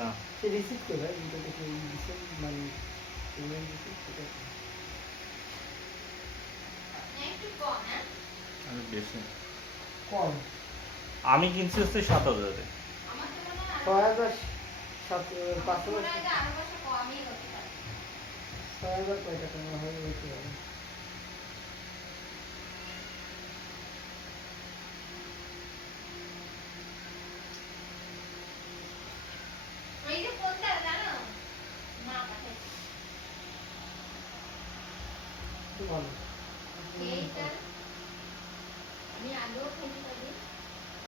না। সে রিসিভ করে যেটা থেকে দিচ্ছে মানে পেমেন্ট দিচ্ছে সেটা একটু কম আমি বেশি। কম আমি কিনছি হচ্ছে সাত হাজারে ছয় হাজার সাত হতে পারে। ছয় হাজার কয় টাকা হয় এইটা আমি আগেও